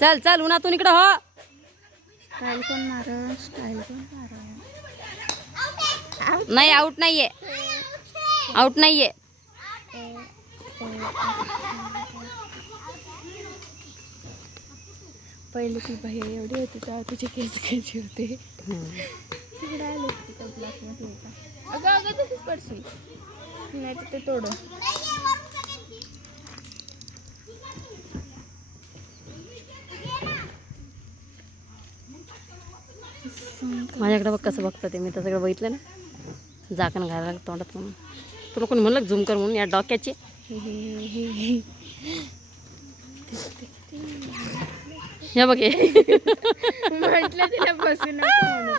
चल चल उन्हातून इकडं हो. स्टाईल कोण मार, स्टाईल कोण मार. नाही आउट नाहीये, आउट नाहीये. पहिले ती भैया एवढी होती तेव्हा तुझे केस घ्यायचे होते. तिकडे आले तिथं ब्लॉकमध्ये होता. अगं अगं तशीच पडशील नाही तर ते तोड. माझ्याकडे बघ कसं बघतं ते. मी तर सगळं बघितलं ना. झाकण घालायला लागतं तोंडात म्हणून. तुला कोणी म्हणलं झूम कर म्हणून या डोक्याचे. हे बघ म्हटलं तिला बसू नको म्हणून.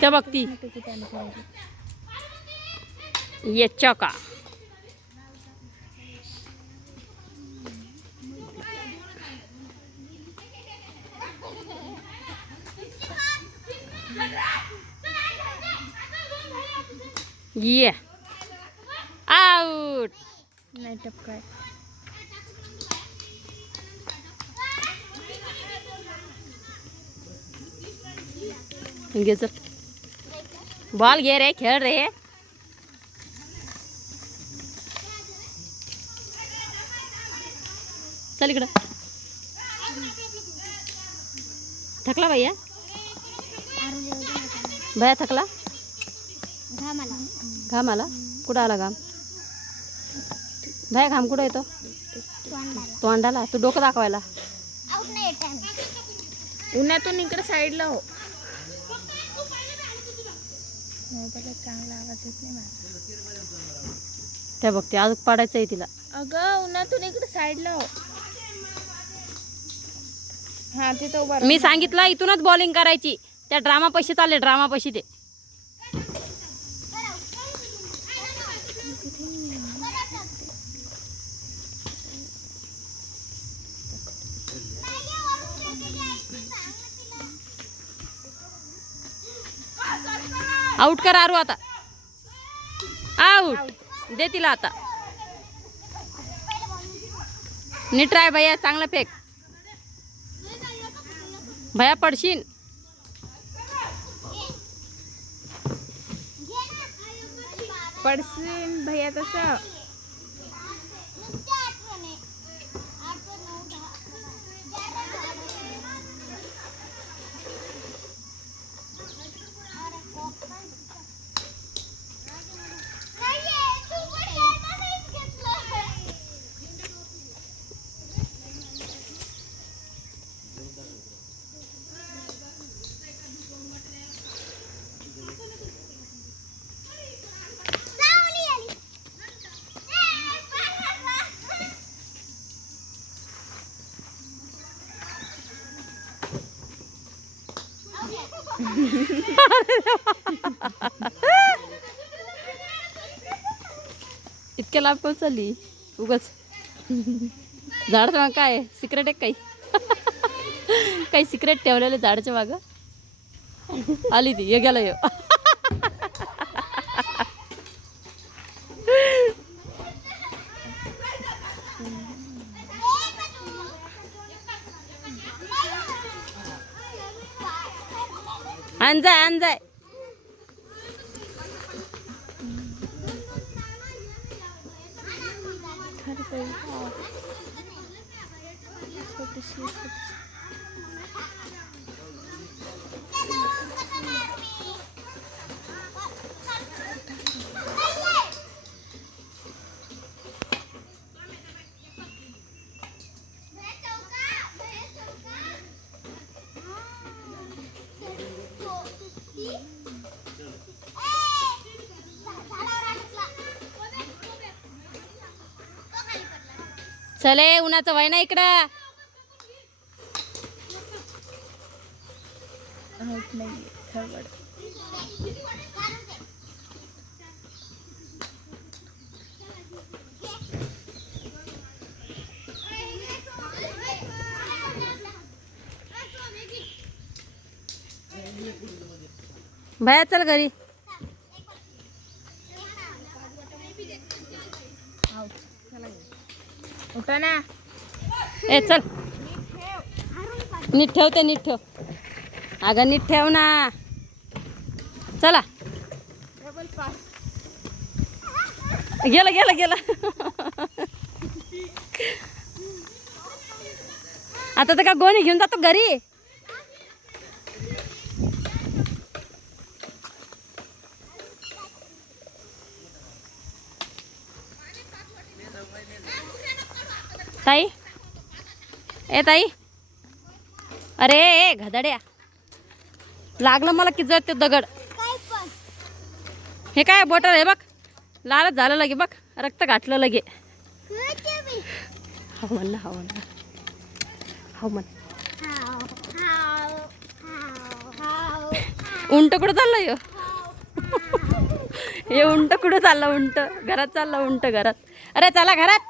त्या बघती ये चौका. ये आउट. नाही टपकाय. घे चल बॉल घे रे, खेळ रे. चल इकडं. थकला भैया, भैया थकला. घाम आला. कुठं आला घाम? भैया घाम कुठं येतो? तोंडाला. तू डोकं दाखवायला. उन्हातून इकडे साईडला हो. मोबाईलला चांगला आवाज येत नाही माझा. त्या बघते अजून पाडायचं आहे तिला. अगं उन्हातून इकडे साईडला हो. हा तिथं उभा. मी सांगितलं इथूनच बॉलिंग करायची. त्या ड्रामा पैसे चालले, ड्रामा पैसे ते. आउट कर आरू आता. आउट दे तिला आता. नीट राय भैया, चांगला फेक. भैया पडशीन. पडशीन भैया तसं. इतक्या लांब कोण चालली उगाच. झाडाचं मागं काय सिक्रेट आहे काही? काही सिक्रेट ठेवलेलं झाडाच्या मागं. आली ती. ये गेला यो. अंजाय अंजाय. चले उन्हाचं वय ना इकडं. नाही खरबड. भया चल घरी. उठा ना. ए चल नीट ठेवते नीट ठेव. अगं नीट ठेव ना. चला डबल पास. गेलं गेलं गेलं. आता तर का गोणी घेऊन जातो घरी. ताई ए ताई. अरे ए घदाड्या लागलं मला की जर ते दगड. हे काय बॉटल आहे बघ. लालच झालं लगे बघ. रक्त घातलं लगे. हो म्हण ना हो म्हण ना. हो म्हण. उंट कुठं चाललं ह्यो? हे उंट कुठं चाललं? उंट घरात चाललं. उंट घरात. अरे चला घरात.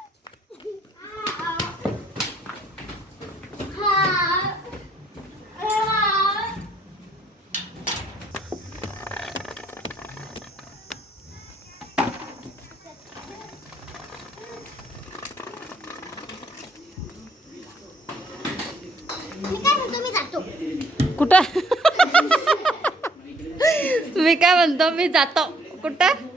कुठं? मी काय म्हणतो मी जातो. कुठं?